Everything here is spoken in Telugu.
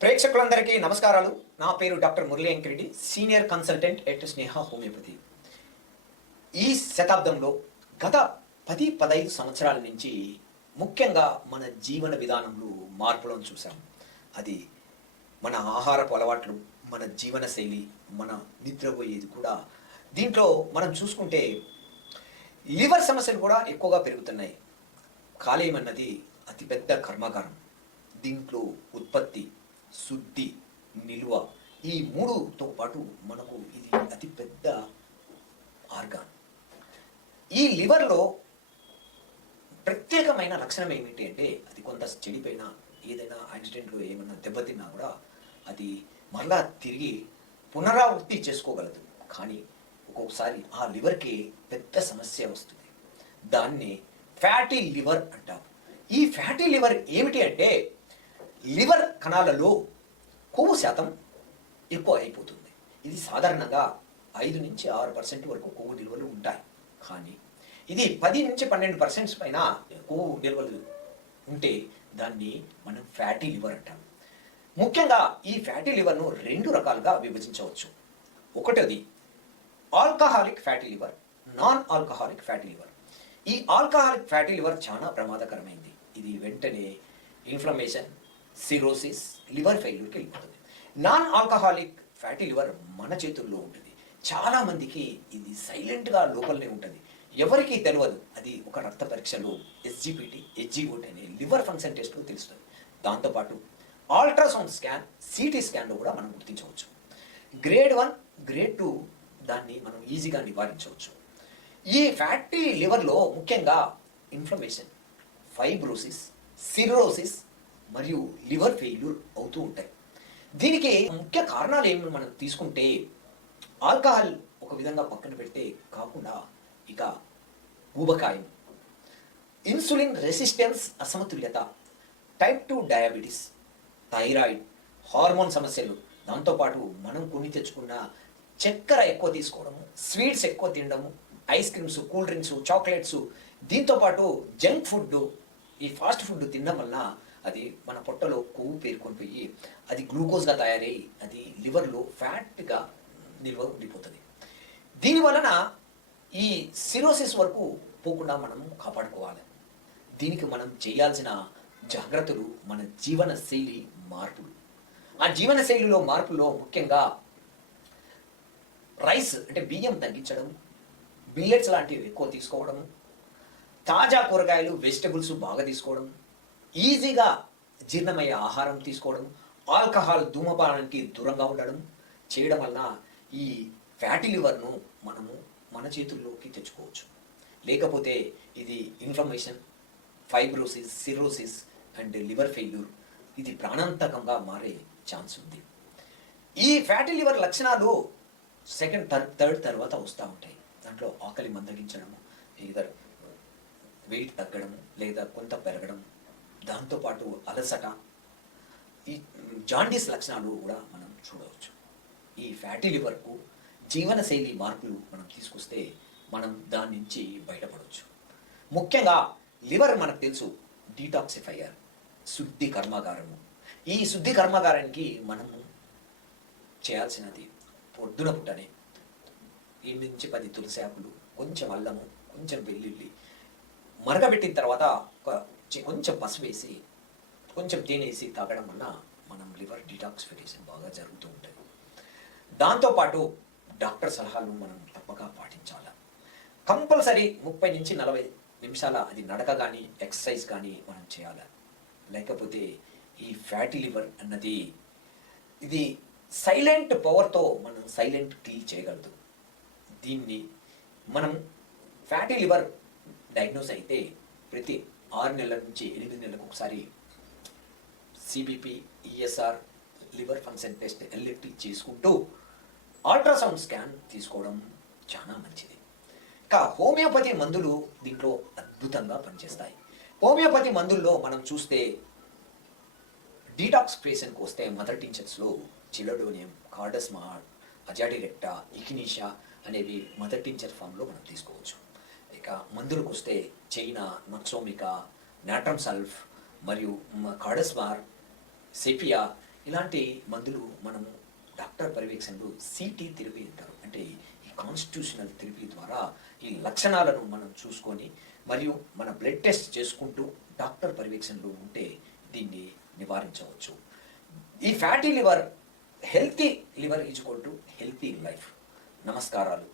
ప్రేక్షకులందరికీ నమస్కారాలు. నా పేరు doctor Murali Venkareddy senior consultant at Sneha homeopathy. ఈ శతాబ్దంలో గత పది పదహైదు సంవత్సరాల నుంచి ముఖ్యంగా మన జీవన విధానంలో మార్పులను చూసాం అది మన ఆహారపు అలవాట్లు మన జీవన శైలి మన నిద్రపోయేది కూడా. దీంట్లో మనం చూసుకుంటే లివర్ సమస్యలు కూడా ఎక్కువగా పెరుగుతున్నాయి. కాలేయం అన్నది అతిపెద్ద కర్మాగారం. దీంట్లో ఉత్పత్తి శుద్ధి నిల్వ ఈ మూడుతో పాటు మనకు ఇది అతిపెద్ద ఆర్గాన్. ఈ లివర్లో ప్రత్యేకమైన లక్షణం ఏమిటి అంటే అది కొంత చెడిపోయిన ఏదైనా యాక్సిడెంట్లో ఏమైనా దెబ్బతిన్నా కూడా అది మరలా తిరిగి పునరావృత్తి చేసుకోగలదు. కానీ ఒక్కొక్కసారి ఆ లివర్కి పెద్ద సమస్య వస్తుంది. దాన్ని ఫ్యాటీ లివర్ అంటారు. ఈ ఫ్యాటీ లివర్ ఏమిటి అంటే లివర్ కణాలలో కొవ్వు శాతం ఎక్కువ అయిపోతుంది. ఇది సాధారణంగా ఐదు నుంచి ఆరు పర్సెంట్ వరకు కొవ్వు నిల్వలు ఉంటాయి. కానీ ఇది పది నుంచి పన్నెండు పర్సెంట్స్ పైన కొవ్వు నిల్వలు ఉంటే దాన్ని మనం ఫ్యాటీ లివర్ అంటాం. ముఖ్యంగా ఈ ఫ్యాటీ లివర్ను రెండు రకాలుగా విభజించవచ్చు. ఒకటది alcoholic fatty liver non alcoholic fatty liver. ఈ ఆల్కహాలిక్ ఫ్యాటీ లివర్ చాలా ప్రమాదకరమైంది. ఇది వెంటనే ఇన్ఫ్లమేషన్ సిరోసిస్ లివర్ ఫెయిల్యూర్కి వెళ్ళిపోతుంది. నాన్ ఆల్కహాలిక్ ఫ్యాటీ లివర్ మన చేతుల్లో ఉంటుంది. చాలామందికి ఇది సైలెంట్గా లోపలనే ఉంటుంది. ఎవరికీ తెలియదు అది ఒక రక్త పరీక్షలో ఎస్జిపిటి హెచ్జిఓటి అనే లివర్ ఫంక్షన్ టెస్ట్లో తెలుస్తుంది. దాంతోపాటు అల్ట్రాసౌండ్ స్కాన్ సిటీ స్కాన్లో కూడా మనం గుర్తించవచ్చు. గ్రేడ్ వన్ గ్రేడ్ టూ దాన్ని మనం ఈజీగా నివారించవచ్చు. ఈ ఫ్యాటీ లివర్లో ముఖ్యంగా ఇన్ఫ్లమేషన్ ఫైబ్రోసిస్ సిరోసిస్ మరియు లివర్ ఫెయిల్యూర్ అవుతూ ఉంటాయి. దీనికి ముఖ్య కారణాలు ఏమి మనం తీసుకుంటే ఆల్కహాల్ ఒక విధంగా పక్కన పెడితే కాకుండా ఇక ఊబకాయం ఇన్సులిన్ రెసిస్టెన్స్ అసమతుల్యత type two diabetes thyroid hormone సమస్యలు. దాంతోపాటు మనం కొని తెచ్చుకున్న చక్కెర ఎక్కువ తీసుకోవడము స్వీట్స్ ఎక్కువ తినడము ice creams cool drinks chocolates. దీంతోపాటు జంక్ ఫుడ్ ఈ ఫాస్ట్ ఫుడ్ తినడం వలన అది మన పొట్టలో కొవ్వు పేరుకొని పోయి అది గ్లూకోజ్గా తయారయ్యి అది లివర్లో ఫ్యాట్గా నిల్వ ఉండిపోతుంది. దీని వలన ఈ సిరోసిస్ వరకు పోకుండా మనం కాపాడుకోవాలి. దీనికి మనం చేయాల్సిన జాగ్రత్తలు మన జీవన శైలి మార్పులు. ఆ జీవన శైలిలో మార్పులో ముఖ్యంగా రైస్ అంటే బియ్యం తగ్గించడం బిల్లెట్స్ లాంటివి ఎక్కువ తీసుకోవడం తాజా కూరగాయలు వెజిటబుల్స్ బాగా తీసుకోవడం ఈజీగా జీర్ణమయ్యే ఆహారం తీసుకోవడం ఆల్కహాల్ ధూమపానానికి దూరంగా ఉండడం చేయడం వలన ఈ ఫ్యాటీ లివర్ను మనము మన చేతుల్లోకి తెచ్చుకోవచ్చు. లేకపోతే ఇది inflammation fibrosis cirrhosis and liver failure ఇది ప్రాణాంతకంగా మారే ఛాన్స్ ఉంది. ఈ ఫ్యాటీ లివర్ లక్షణాలు సెకండ్ థర్డ్ థర్డ్ తర్వాత వస్తూ ఉంటాయి. దాంట్లో ఆకలి మందగించడము ఇదర్ వెయిట్ తగ్గడము లేదా కొంత పెరగడం దాంతోపాటు అలసట. ఈ జాండీస్ లక్షణాలు కూడా మనం చూడవచ్చు. ఈ ఫ్యాటీ లివర్కు జీవనశైలి మార్పులు మనం తీసుకొస్తే మనం దాని నుంచి బయటపడవచ్చు ముఖ్యంగా లివర్ మనకు తెలుసు డీటాక్సిఫైయర్ శుద్ధి కర్మాగారము. ఈ శుద్ధి కర్మాగారానికి మనము చేయాల్సినది పొద్దున పుట్టనే ఎనిమిది నుంచి పది తులసి ఆకులు కొంచెం అల్లము కొంచెం వెల్లుల్లి మరగబెట్టిన తర్వాత ఒక కొంచెం పసుపు వేసి కొంచెం తేనేసి తాగడం వల్ల మనం లివర్ డిటాక్సిఫికేషన్ బాగా జరుగుతూ ఉంటుంది. దాంతోపాటు డాక్టర్ సలహాలను మనం తప్పక పాటించాలి. కంపల్సరీ ముప్పై నుంచి నలభై నిమిషాల అది నడక కానీ ఎక్సర్సైజ్ కానీ మనం చేయాలి. లేకపోతే ఈ ఫ్యాటీ లివర్ అన్నది ఇది సైలెంట్ పవర్తో మనం సైలెంట్ కిల్ చేయగలదు. దీన్ని మనం ఫ్యాటీ లివర్ డయాగ్నోస్ అయితే ప్రతి ఆరు నెలల నుంచి ఎనిమిది నెలలకు ఒకసారి CBP ESR liver function test LFT చేసుకుంటూ అల్ట్రాసౌండ్ స్కాన్ తీసుకోవడం చాలా మంచిది. ఇక హోమియోపతి మందులు దీంట్లో అద్భుతంగా పనిచేస్తాయి. హోమియోపతి మందుల్లో మనం చూస్తే డీటాక్సిఫికేషన్కి వస్తే మదర్ టీచర్స్లో చిలడోనియం కార్డస్మాల్ అజాడిరెక్టా ఇకినీషా అనేవి మదర్ టీచర్ ఫామ్లో మనం తీసుకోవచ్చు. ఇక మందులకు వస్తే చైనా నక్సోమికా నాట్రమ్ సల్ఫ్ మరియు కాడస్మార్ సెపియా ఇలాంటి మందులు మనము డాక్టర్ పర్యవేక్షణలో సిటీ థెరపీ అంటారు. అంటే ఈ కాన్స్టిట్యూషనల్ థెరపీ ద్వారా ఈ లక్షణాలను మనం చూసుకొని మరియు మన బ్లడ్ టెస్ట్ చేసుకుంటూ డాక్టర్ పర్యవేక్షణలో ఉంటే దీన్ని నివారించవచ్చు. ఈ fatty liver healthy liver is equal to healthy life. నమస్కారాలు.